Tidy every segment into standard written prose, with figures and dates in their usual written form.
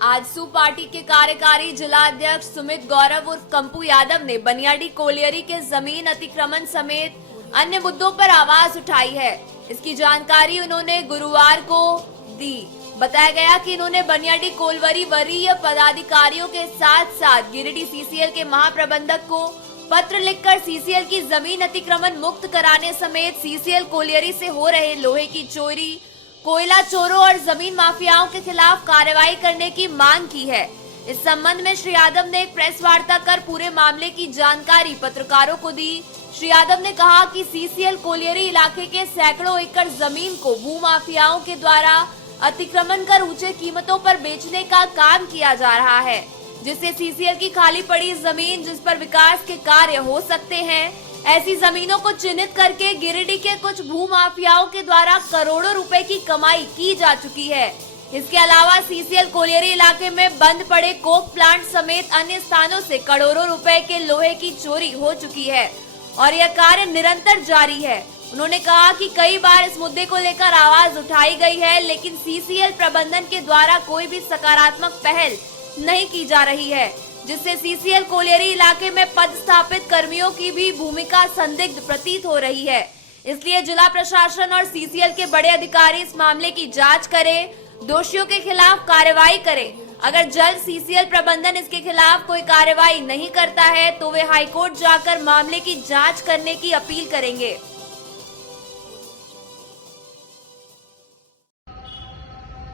AJSU party के कार्यकारी जिला अध्यक्ष सुमित गौरव उर्फ कंपू यादव ने बनियाडी कोलियरी के जमीन अतिक्रमण समेत अन्य मुद्दों पर आवाज उठाई है। इसकी जानकारी उन्होंने गुरुवार को दी। बताया गया कि इन्होंने बनियाडी कोलवरी वरीय पदाधिकारियों के साथ साथ गिरिडीह सीसीएल के महाप्रबंधक को पत्र लिखकर सीसीएल की जमीन अतिक्रमण मुक्त कराने समेत सीसीएल कोलियरी से हो रहे लोहे की चोरी, कोयला चोरों और जमीन माफियाओं के खिलाफ कार्रवाई करने की मांग की है। इस संबंध में श्री यादव ने एक प्रेस वार्ता कर पूरे मामले की जानकारी पत्रकारों को दी। श्री यादव ने कहा कि सीसीएल कोलियरी इलाके के सैकड़ों एकड़ जमीन को भूमाफियाओं के द्वारा अतिक्रमण कर ऊंचे कीमतों पर बेचने का काम किया जा रहा है, जिससे सीसीएल की खाली पड़ी जमीन जिस पर विकास के कार्य हो सकते हैं, ऐसी जमीनों को चिन्हित करके गिरिडीह के कुछ भूमाफियाओं के द्वारा करोड़ों रुपए की कमाई की जा चुकी है। इसके अलावा सीसीएल कोलियरी इलाके में बंद पड़े कोक प्लांट समेत अन्य स्थानों से करोड़ों रुपए के लोहे की चोरी हो चुकी है और यह कार्य निरंतर जारी है। उन्होंने कहा कि कई बार इस मुद्दे को लेकर आवाज उठाई गई है, लेकिन सीसीएल प्रबंधन के द्वारा कोई भी सकारात्मक पहल नहीं की जा रही है, जिससे सीसीएल कोलियरी इलाके में पदस्थापित कर्मियों की भी भूमिका संदिग्ध प्रतीत हो रही है। इसलिए जिला प्रशासन और सीसीएल के बड़े अधिकारी इस मामले की जांच करें, दोषियों के खिलाफ कार्रवाई करें। अगर जल्द सीसीएल प्रबंधन इसके खिलाफ कोई कार्रवाई नहीं करता है तो वे हाईकोर्ट जाकर मामले की जांच करने की अपील करेंगे।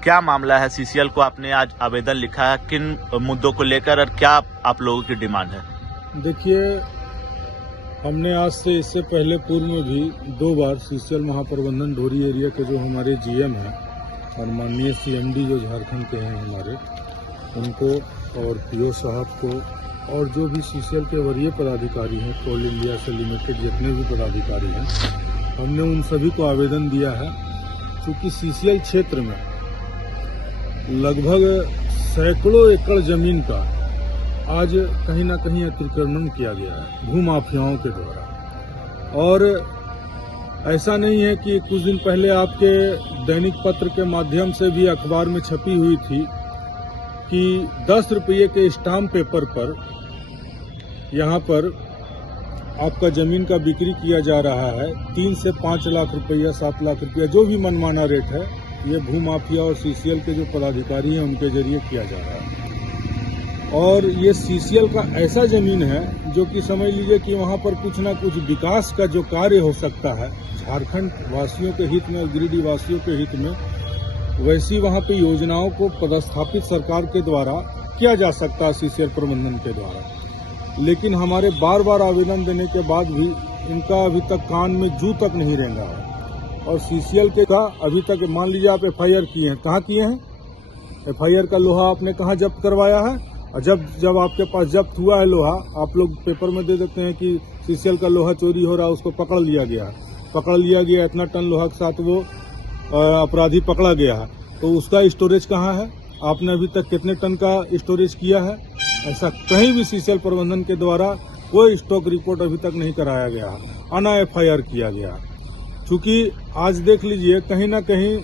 क्या मामला है? सीसीएल को आपने आज आवेदन लिखा है, किन मुद्दों को लेकर और क्या आप लोगों की डिमांड है? देखिए, हमने आज से इससे पहले पूर्व में भी 2 बार सीसीएल महाप्रबंधन ढोरी एरिया के जो हमारे जीएम हैं और माननीय सीएमडी जो झारखंड के हैं हमारे, उनको और पीओ साहब को और जो भी सीसीएल के वरीय पदाधिकारी हैं, कोल इंडिया से लिमिटेड जितने भी पदाधिकारी हैं, हमने उन सभी को आवेदन दिया है। क्योंकि सीसीएल क्षेत्र में लगभग सैकड़ों एकड़ जमीन का आज कहीं ना कहीं अतिक्रमण किया गया है भूमाफियाओं के द्वारा। और ऐसा नहीं है कि कुछ दिन पहले आपके दैनिक पत्र के माध्यम से भी अखबार में छपी हुई थी कि 10 रुपये के स्टाम्प पेपर पर यहाँ पर आपका जमीन का बिक्री किया जा रहा है 3 से 5 लाख रुपया, 7 लाख रुपया, जो भी मनमाना रेट है, ये भूमाफिया और सीसीएल के जो पदाधिकारी हैं उनके जरिए किया जा रहा है। और ये सीसीएल का ऐसा जमीन है जो कि समझ लीजिए कि वहाँ पर कुछ ना कुछ विकास का जो कार्य हो सकता है झारखंड वासियों के हित में और गिरिडीह वासियों के हित में, वैसी वहाँ पे योजनाओं को पदस्थापित सरकार के द्वारा किया जा सकता है सीसीएल प्रबंधन के द्वारा। लेकिन हमारे बार बार आवेदन देने के बाद भी इनका अभी तक कान में जू तक नहीं रेंगा है। और सीसीएल के का अभी तक मान लीजिए आप एफआईआर किए हैं, कहाँ किए हैं? एफआईआर का लोहा आपने कहाँ जब्त करवाया है? और जब आपके पास जब्त हुआ है लोहा, आप लोग पेपर में दे देते हैं कि सीसीएल का लोहा चोरी हो रहा है, उसको पकड़ लिया गया, इतना टन लोहा के साथ वो अपराधी पकड़ा गया है, तो उसका स्टोरेज कहाँ है? आपने अभी तक कितने टन का स्टोरेज किया है? ऐसा कहीं भी सीसीएल प्रबंधन के द्वारा कोई स्टॉक रिपोर्ट अभी तक नहीं कराया गया है, अना एफआईआर किया गया। चूंकि आज देख लीजिए कहीं ना कहीं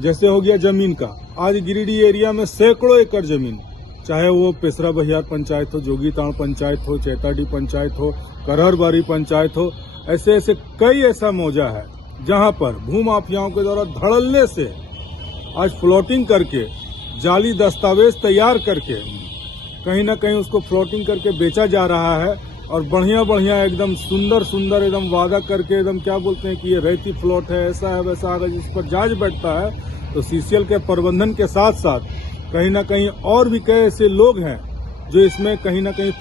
जैसे हो गया जमीन का, आज गिरिडीह एरिया में सैकड़ों एकड़ जमीन, चाहे वो पेसरा बहियार पंचायत हो, जोगीताड़ पंचायत हो, चैताडी पंचायत हो, करहरबारी पंचायत हो, ऐसे कई ऐसा मौजा है जहां पर भूमाफियाओं के द्वारा धड़ल्ले से आज फ्लोटिंग करके, जाली दस्तावेज तैयार करके कहीं ना कहीं उसको फ्लोटिंग करके बेचा जा रहा है। और बढ़िया एकदम सुंदर एकदम वादा करके एकदम क्या बोलते हैं कि ये रैती फ्लॉट है, ऐसा है वैसा है, जिस पर जांच बैठता है तो सीसीएल के प्रबंधन के साथ साथ कहीं ना कहीं और भी कई ऐसे लोग हैं जो इसमें कहीं ना कहीं